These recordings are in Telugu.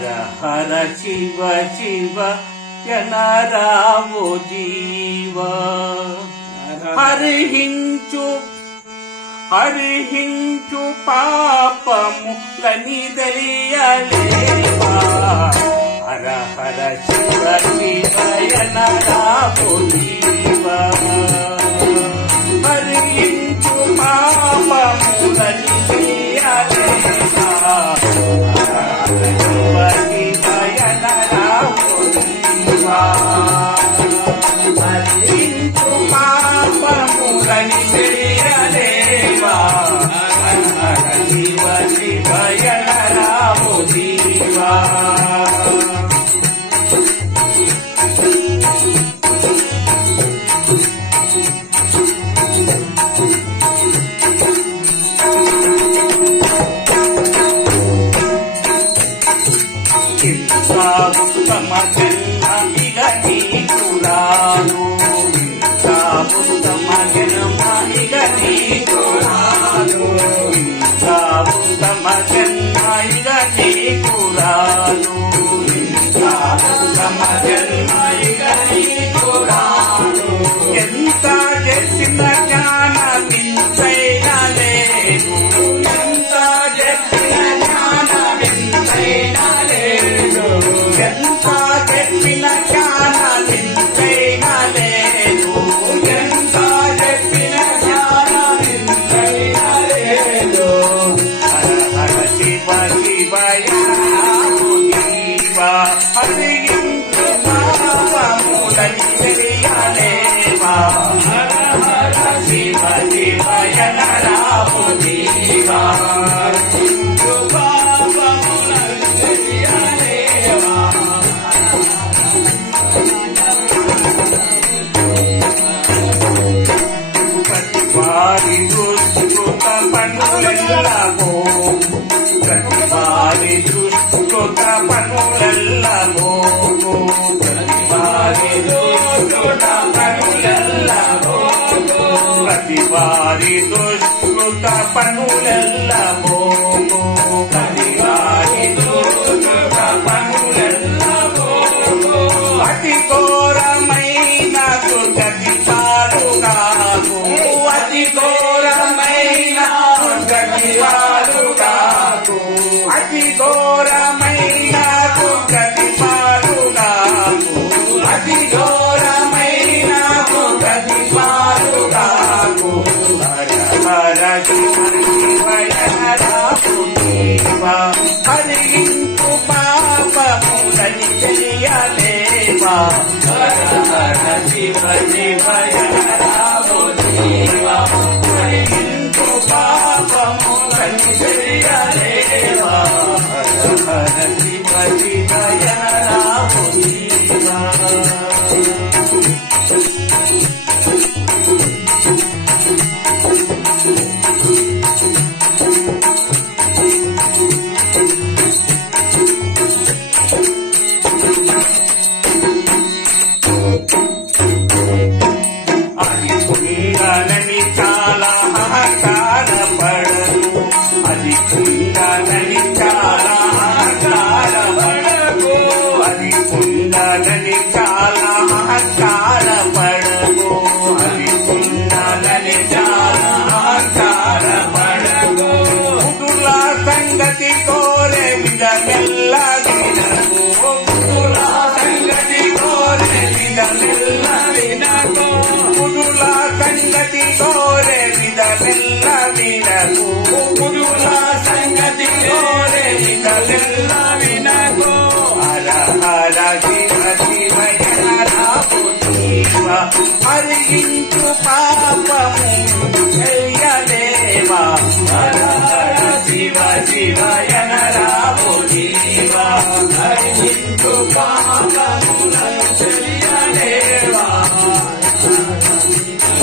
హర హర శివ శివ జనరావో జీవ హరిహించు పాపము గనిదయ్యలేవా హర హర శివ శివ జనరావో జీవ హరిహించు పాపము గనిదయ్యలేవా హర హర శివ శివ జనరావో జీవ హరిహించు పాపము గనిదయ్యలేవా హర హర శివ శివ జనరావో జీవ ఉత్తమ జన్మ ఇగ నీకురాను ఉత్తమ జన్మ ఇగ నీకురాను ఉత్తమ జన్మ ఇగ నీకురాను ఉత్తమ జన్మ ఇగ నీకురాను ఎంత చెప్పిన జ్ఞానమింతైనా లేదు ఎంత చెప్పిన జ్ఞానమింతైనా లేదు ఎంత చెప్పిన జ్ఞానమింతైనా లేదు ఎంత చెప్పిన జ్ఞానమింతైనా లేదు హర హర శివ శివ జీవ హరిహించు పాపములని తెలియలేవా హర హర శివ శివ జనరావో జీవ హరిహించు పాపములని తెలియలేవా ప్రతివారి దుష్కృత పనులెల్లవో ప్రతివారి దుష్కృత పనులెల్లవో ప్రతివారి దుష్కృత పనులెల్లవో ప్రతివారి దుష్కృత పనులెల్లవో ప్రతివారి దుష్కృత పనులెల్లవో అతి ఘోరమైన దుర్గతి పాలుగాకు అతి ఘోరమైన దుర్గతి పాలుగాకు అతి ఘోరమైన దుర్గతి పాలుగాకు అతి ఘోరమైన దుర్గతి పాలుగాకు హర హర శివ శివ జనరావో జీవ హరిహించు పాపములని తెలియలేవా హర హర శివ శివ జనరావో జీవ హరిహించు పాపములని తెలియలేవా హర హర శివ శివ జనరావో జీవ అది పుణ్యాలని చాలా అహంకార పడను అది పుణ్యాలని చాలా అహంకార పడకు అది పుణ్యాలని చాలా అహంకార పడకు అది పుణ్యాలని చాలా అహంకార పడకు ముదుల సంగతి కోరే విధమెల్ల వినకు ముదుల సంగతి కోరే విధమెల్ల వినకు ముదుల సంగతి కోరే విధమెల్ల వినకు ముదుల సంగతి కోరే విధమెల్ల వినకు హర హర శివ శివ జనరావో జీవ హరిహించు పాపము తెలియలేవా హర హర శివ శివ జనరావో జీవ హరిహించు పాపములను తెలియలేవా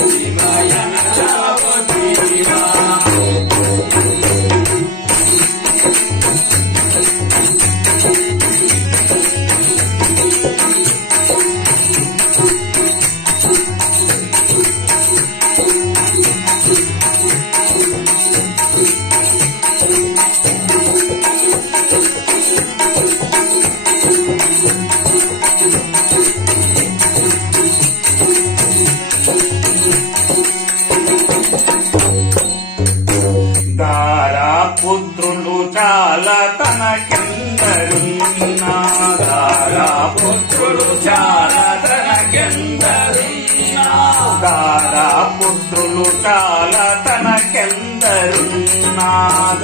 శివ జనరావో జీవ పుత్రులు చాలా తనకెందరున్నా దారా పుత్రులు చాలా తనకెందరున్నా దారా పుత్రులు చాలా తనకెందరున్నా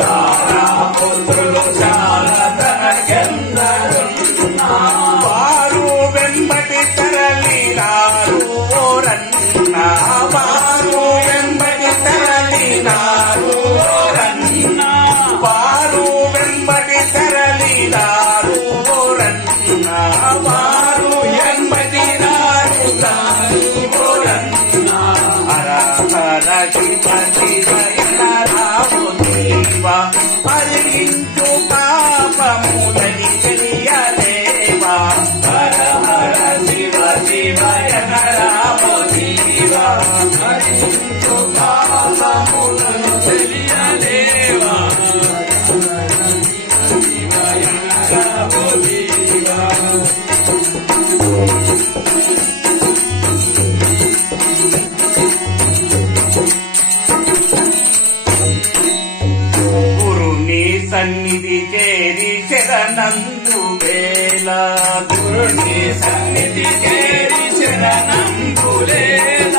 దారా పుత్రులు చాలా తనకెందరున్నా వారు వెంబడి తరలినారు ఓరన్నా వారు వెంబడి తరలినారు ఓరన్నా వారు వెంబడి తరలినారు ఓరన్నా వారు వెంబడి ఓరన్నా హర హర శివ శివ రాము దేవ హరించు పాపములని తెలియలేవా హర హర శివ శివ రాము దేవ హరించు పాపములను తెలియలేవా రాము దేవ సన్నిధి చేరి శరణందు వేళ గురుని సన్నిధి చేరి శరణందు వేళ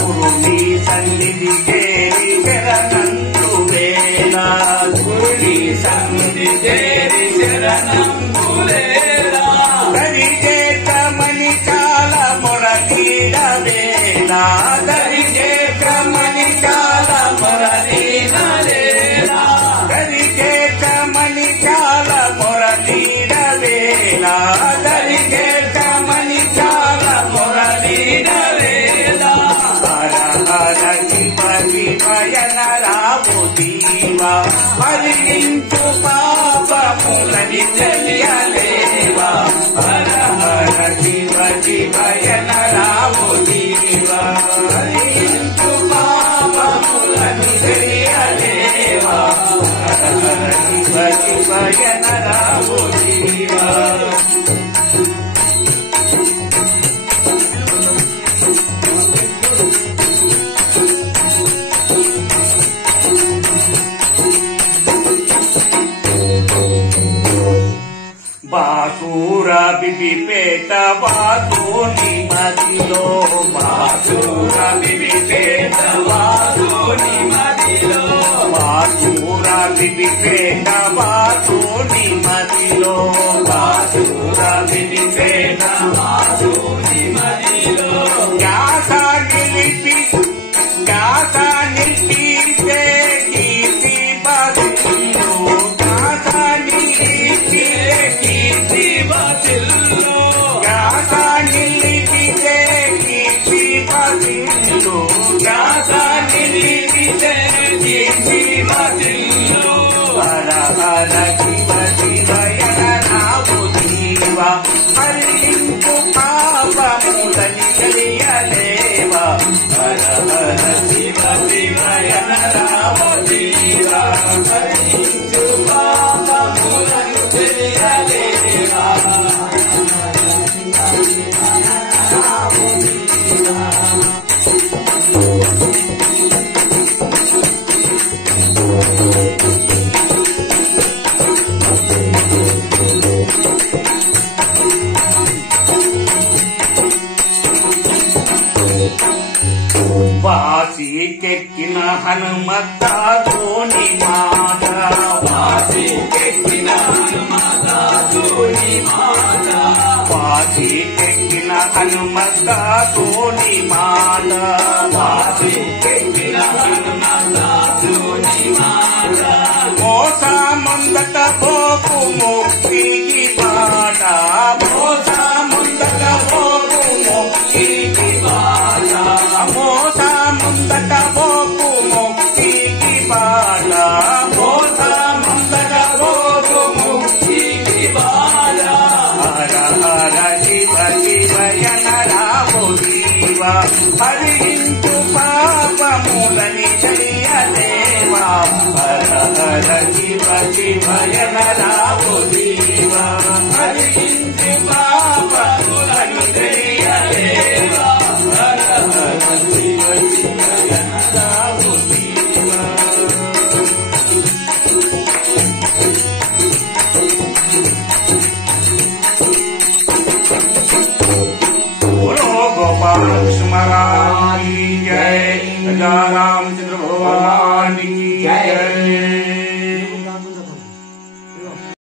గురుని సన్నిధి చేరి శరణందు వేళ గురుని సన్నిధి చేరి శరణందు వేళ దరిచేతమని కాల మొరలీడ వేళ దరిచేతమని కాల మొరలీడ వేళ దరిచేతమని కాల మొరలీడ వేళ దరిచేతమని కాల మొరలీడ వేళ హర హర శివ శివయన రాము దీవ హరించు పాపములని తెలియలేవా హర హర శివ శివయన రాము దీవ హరించు పాపములని తెలియలేవా హర హర శివ శివయన రాము దీవ బాసూర బిబిపేట వాసోని మదిలో బాసూర బిబిపేట వాసోని మదిలో బాసూర బిబిపేట వాసోని మదిలో బాసూర బిబిపేట వాసోని మదిలో జ్ఞాస నిలిపి కీర్తి బదిలో జ్ఞాస నిలిపి కీర్తి బదిలో జ్ఞాస నిలిపితే కీర్తి బదిలో జ్ఞాస నిలిపితే కీర్తి బదిలో హర హర శివ శివయన రాము దీవ హరించు పాపములని తెలియలేవా హర హర శివ శివయన రాము దీవ హరించు పాపములని తెలియలేవా వాసికెక్కిన హనుమత ధోని మాట వాసికెక్కిన హనుమత ధోని మాట వాసికెక్కిన హనుమత ధోని మాట వాసికెక్కిన హనుమత ధోని మాట మోస ముందట పోకు ముక్తికి బాట మోస ముందట పోకు ముక్తికి బాట మోస ముందట పోకు ముక్తికి బాట మోస ముందట పోకు ముక్తికి బాట హర హర శివ శివయన రాము దీవ హరించు పాపములని తెలియలేవా హర హర శివ శివయన రాము దీవ హరించు పాపములని తెలియలేవా హర హర శివ శివయన రాము దీవ कृष्ण महाराज की जय, राजा रामचंद्र भगवान की जय।